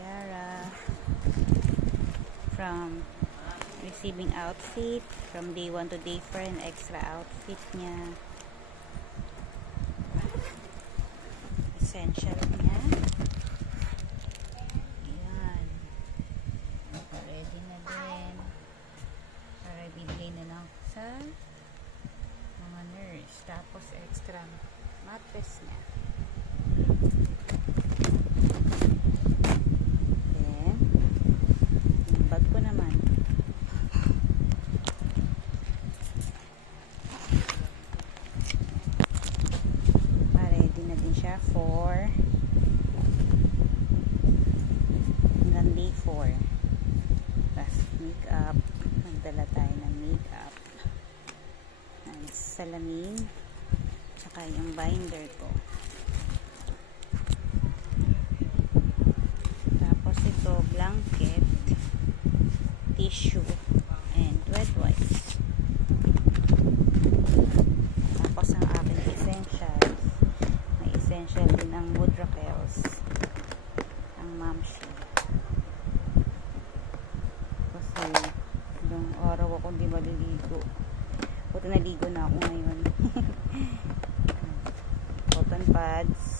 Kiara from receiving outfit from day 1 to day 4, an extra outfit niya, essential niya. Ayan, ready na din para bilhin na lang sa mga nurse. Tapos extra mattress niya. Then yung bag ko naman, ready na din siya for hanggang day 4. Tapos makeup, nagdala tayo ng makeup, salamin, saka yung binder ko. Tapos ito, blanket, tissue, and wet wipes. Tapos ang aking essentials, may essential din ang Mudracels, ang Mamshi. Kasi yung araw ako hindi maliligo. Buti naligo na ako ngayon. Cotton pads,